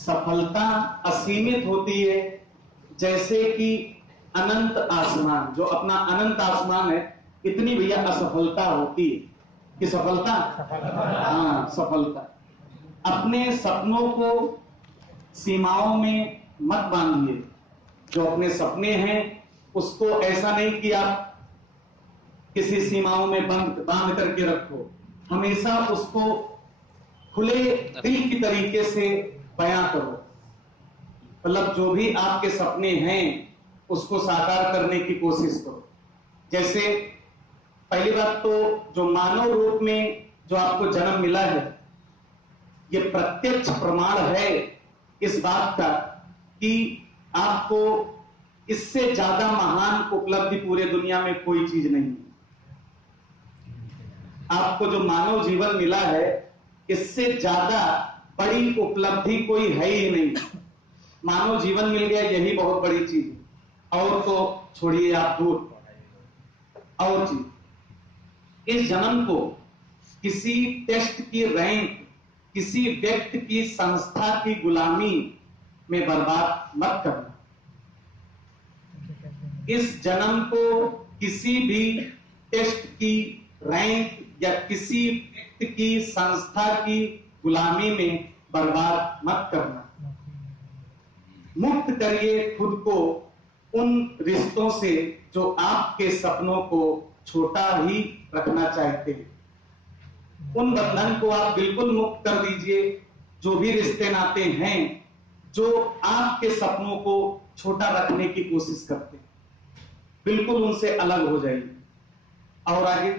सफलता असीमित होती है, जैसे कि अनंत आसमान, जो अपना अनंत आसमान है, इतनी भैया असफलता होती है कि सफलता, हाँ सफलता। अपने सपनों को सीमाओं में मत बांधिए। जो अपने सपने हैं उसको ऐसा नहीं कि आप किसी सीमाओं में बांध करके रखो, हमेशा उसको खुले दिल की तरीके से बयां करो। मतलब जो भी आपके सपने हैं उसको साकार करने की कोशिश करो। जैसे पहली बात तो जो मानव रूप में जो आपको जन्म मिला है, ये प्रत्यक्ष प्रमाण है इस बात का कि आपको इससे ज्यादा महान उपलब्धि पूरे दुनिया में कोई चीज नहीं है। आपको जो मानव जीवन मिला है, इससे ज्यादा बड़ी उपलब्धि कोई है ही नहीं। मानव जीवन मिल गया, यही बहुत बड़ी चीज है। और तो छोड़िए आप दूर, और चीज इस जन्म को किसी टेस्ट की रैंक, किसी व्यक्ति की संस्था की गुलामी में बर्बाद मत करना। इस जन्म को किसी भी टेस्ट की रैंक या किसी व्यक्ति की संस्था की गुलामी में बर्बाद मत करना। मुक्त करिए खुद को उन रिश्तों से जो आपके सपनों को छोटा ही रखना चाहते हैं। उन बंधन को आप बिल्कुल मुक्त कर दीजिए। जो भी रिश्ते नाते हैं जो आपके सपनों को छोटा रखने की कोशिश करते हैं, बिल्कुल उनसे अलग हो जाइए और आगे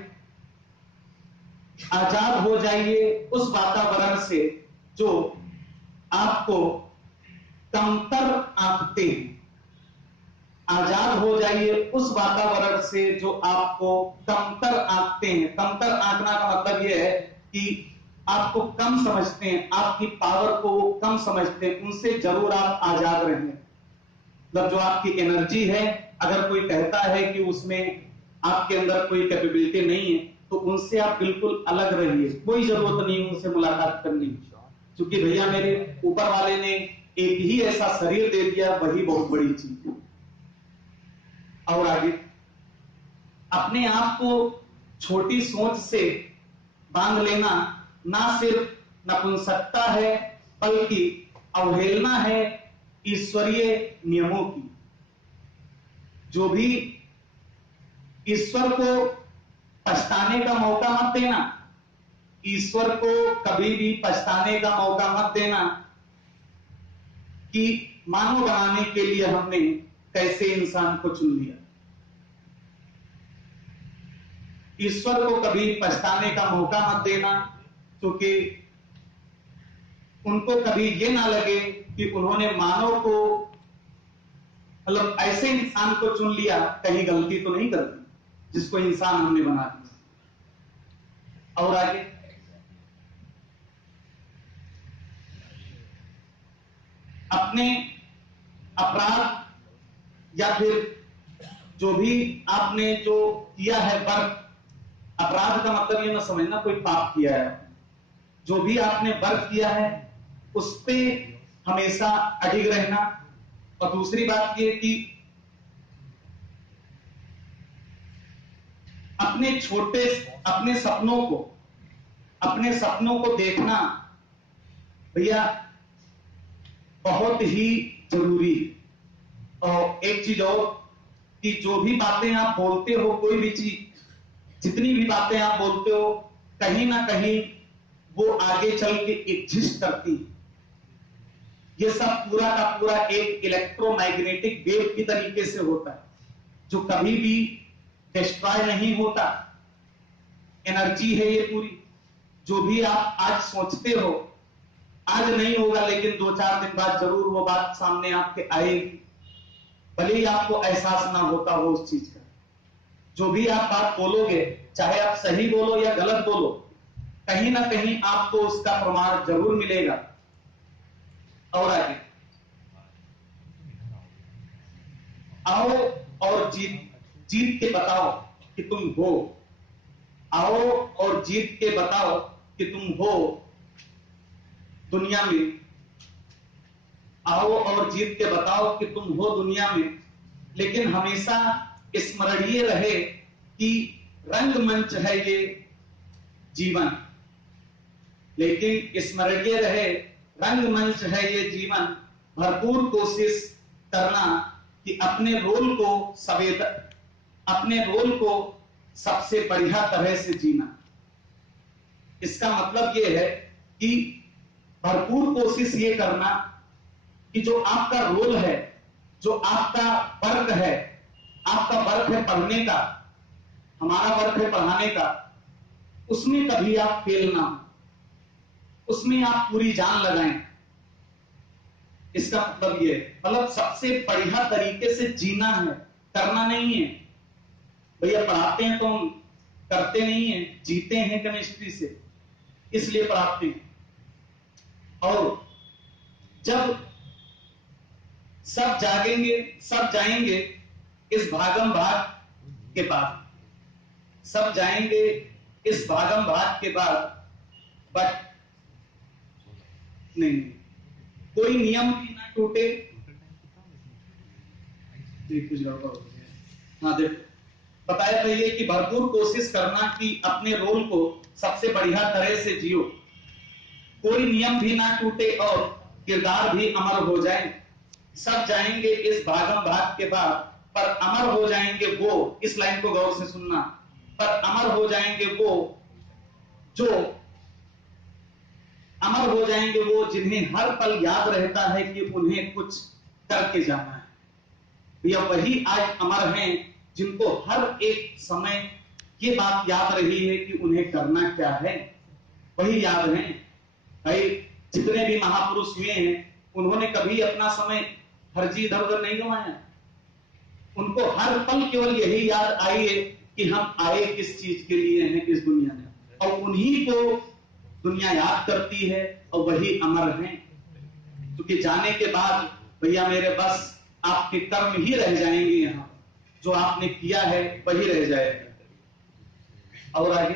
आजाद हो जाइए उस वातावरण से जो आपको कमतर आंकते हैं। आजाद हो जाइए उस वातावरण से जो आपको कमतर आंकते हैं। कमतर आंकना का मतलब यह है कि आपको कम समझते हैं, आपकी पावर को कम समझते हैं, उनसे जरूर आप आजाद रहें। मतलब जो आपकी एनर्जी है, अगर कोई कहता है कि उसमें आपके अंदर कोई कैपेबिलिटी नहीं है, तो उनसे आप बिल्कुल अलग रहिए। कोई जरूरत नहीं उनसे मुलाकात करने की, क्योंकि भैया मेरे ऊपर वाले ने एक ही ऐसा शरीर दे दिया, वही बहुत बड़ी चीज है। और आगे अपने आप को छोटी सोच से बांध लेना ना सिर्फ नपुंसकता है, बल्कि अवहेलना है ईश्वरीय नियमों की। जो भी ईश्वर को पछताने का मौका मत देना। ईश्वर को कभी भी पछताने का मौका मत देना कि मानव बनाने के लिए हमने कैसे इंसान को चुन लिया। ईश्वर को कभी पछताने का मौका मत देना, क्योंकि उनको कभी ये ना लगे कि उन्होंने मानव को, मतलब ऐसे इंसान को चुन लिया, कहीं गलती तो नहीं करती जिसको इंसान हमने बना दिया। और आगे अपने अपराध या फिर जो भी आपने जो किया है वर्क, अपराध का मतलब ये ना समझना कोई पाप किया है। जो भी आपने वर्क किया है उस पे हमेशा अडिग रहना। और दूसरी बात ये कि अपने सपनों को देखना भैया बहुत ही जरूरी। और एक चीज और कि जो भी बातें आप बोलते हो, कोई भी चीज, जितनी भी बातें आप बोलते हो, कहीं ना कहीं वो आगे चल के एग्जिस्ट करती। ये सब पूरा का पूरा एक इलेक्ट्रोमैग्नेटिक वेव की तरीके से होता है, जो कभी भी डिस्ट्रॉय नहीं होता। एनर्जी है ये पूरी। जो भी आप आज सोचते हो, आज नहीं होगा लेकिन 2-4 दिन बाद जरूर वो बात सामने आपके आएगी, भले ही आपको एहसास ना होता हो उस चीज का। जो भी आप बात बोलोगे, चाहे आप सही बोलो या गलत बोलो, कहीं ना कहीं आपको उसका प्रमाण जरूर मिलेगा। और आगे आओ और जीत के बताओ कि तुम हो। आओ और जीत के बताओ कि तुम हो दुनिया में आओ और जीत के बताओ कि तुम हो दुनिया में, लेकिन हमेशा स्मरणीय रहे कि रंगमंच है ये जीवन। लेकिन स्मरणीय रहे रंगमंच है ये जीवन, भरपूर कोशिश करना कि अपने रोल को सबसे बढ़िया तरह से जीना। इसका मतलब ये है कि भरपूर कोशिश ये करना कि जो आपका रोल है, जो आपका वर्क है, आपका वर्क है पढ़ने का, हमारा वर्क है पढ़ाने का, उसमें कभी आप फेल ना हो, उसमें आप पूरी जान लगाएं। इसका मतलब ये, मतलब सबसे बढ़िया तरीके से जीना है, करना नहीं है। भैया पढ़ाते हैं तो हम करते नहीं है, जीते हैं केमिस्ट्री से, इसलिए पढ़ाते हैं। और जब सब जागेंगे, सब जाएंगे इस भागम भाग के बाद, सब जाएंगे इस भागम भाग के बाद, बट नहीं, कोई नियम भी ना टूटे। कुछ गड़बड़ हो गया। हाँ देखो, बताया पहले कि भरपूर कोशिश करना कि अपने रोल को सबसे बढ़िया तरह से जियो, कोई नियम भी ना टूटे और किरदार भी अमर हो जाए। सब जाएंगे इस भागम भाग के बाद, पर अमर हो जाएंगे वो, इस लाइन को गौर से सुनना, पर अमर हो जाएंगे वो जो, अमर हो जाएंगे वो जिन्हें हर पल याद रहता है कि उन्हें कुछ करके जाना है। भैया वही आज अमर हैं जिनको हर एक समय ये बात याद रही है कि उन्हें करना क्या है, वही याद हैं। भाई जितने भी महापुरुष हुए हैं, उन्होंने कभी अपना समय फर्जी इधर उधर नहीं गंवाया। उनको हर पल केवल यही याद आई है कि हम आए किस चीज के लिए हैं इस दुनिया में, और उन्हीं को दुनिया याद करती है और वही अमर हैं। क्योंकि जाने के बाद भैया मेरे बस आपके कर्म ही रह जाएंगे, यहां जो आपने किया है वही रह जाएगा। और आगे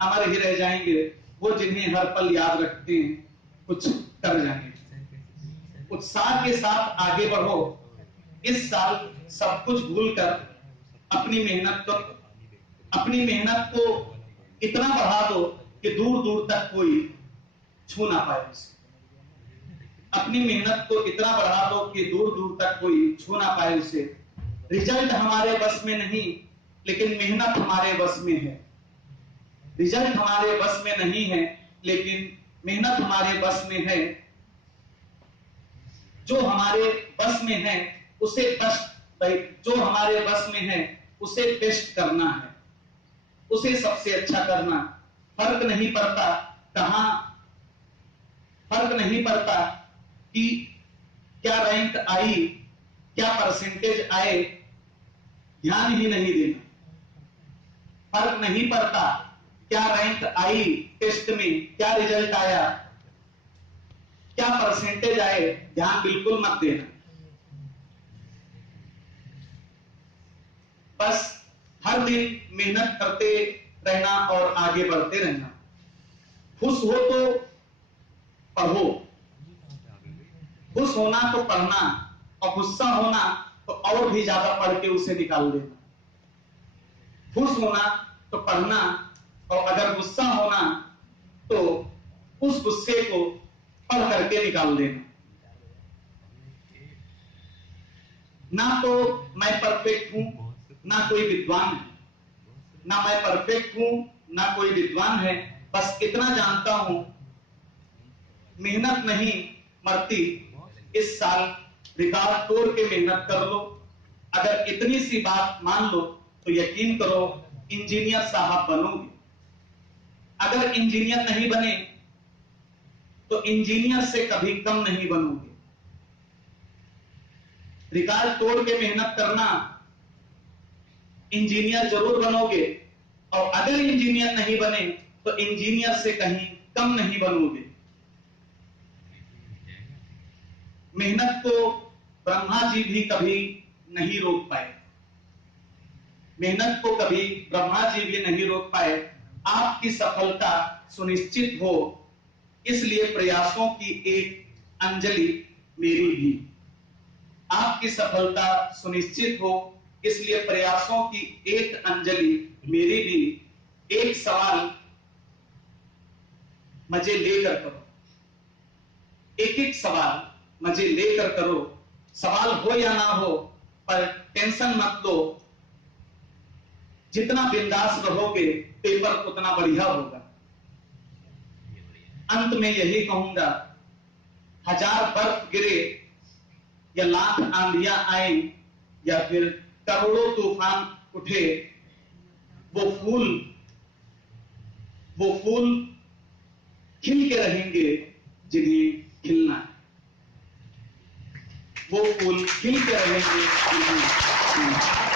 अमर ही रह जाएंगे वो जिन्हें हर पल याद रखते हैं, कुछ कर जाएंगे। उत्साह के साथ आगे बढ़ो, इस साल सब कुछ भूलकर अपनी मेहनत को इतना बढ़ा दो कि दूर दूर तक कोई छू ना पाए उसे। अपनी मेहनत को इतना बढ़ा दो कि दूर दूर तक कोई छू ना पाए उसे। रिजल्ट हमारे बस में नहीं, लेकिन मेहनत हमारे बस में है। रिजल्ट हमारे बस में नहीं है, लेकिन मेहनत हमारे बस में है। जो हमारे बस में है उसे जो हमारे बस में है उसे टेस्ट करना है, उसे सबसे अच्छा करना। फर्क नहीं पड़ता कहां, फर्क नहीं पड़ता कि क्या रैंक आई, क्या परसेंटेज आए, ध्यान ही नहीं देना। फर्क नहीं पड़ता क्या रैंक आई टेस्ट में, क्या रिजल्ट आया, क्या परसेंटेज आए, ध्यान बिल्कुल मत देना। बस हर दिन मेहनत करते रहना और आगे बढ़ते रहना। खुश हो तो पढ़ो, खुश होना तो पढ़ना, और गुस्सा होना तो और भी ज्यादा पढ़ के उसे निकाल देना। खुश होना तो पढ़ना, और अगर गुस्सा होना तो उस गुस्से को पढ़ करके निकाल देना। ना तो मैं परफेक्ट हूं, ना कोई विद्वान है, ना मैं परफेक्ट हूं ना कोई विद्वान है, बस इतना जानता हूं मेहनत नहीं मरती। इस साल रिकॉर्ड तोड़ के मेहनत कर लो। अगर इतनी सी बात मान लो तो यकीन करो इंजीनियर साहब बनोगे। अगर इंजीनियर नहीं बने तो इंजीनियर से कभी कम नहीं बनोगे। रिकॉर्ड तोड़ के मेहनत करना, इंजीनियर जरूर बनोगे, और अगर इंजीनियर नहीं बने तो इंजीनियर से कहीं कम नहीं बनोगे। मेहनत को ब्रह्मा जी भी कभी नहीं रोक पाए, मेहनत को कभी ब्रह्मा जी भी नहीं रोक पाए। आपकी सफलता सुनिश्चित हो, इसलिए प्रयासों की एक अंजलि मेरी भी। आपकी सफलता सुनिश्चित हो, इसलिए प्रयासों की एक अंजलि मेरी भी। एक सवाल मजे लेकर करो, एक एक सवाल मजे लेकर करो। सवाल हो या ना हो, पर टेंशन मत लो। जितना बिंदास रहोगे, पेपर उतना बढ़िया होगा। अंत में यही कहूंगा, हजार बर्फ गिरे या लाख आंधियां आए या फिर करोड़ों तूफान उठे, वो फूल खिल के रहेंगे जिन्हें खिलना है। वो फूल खिल के रहेंगे जिन्हें खिलना है।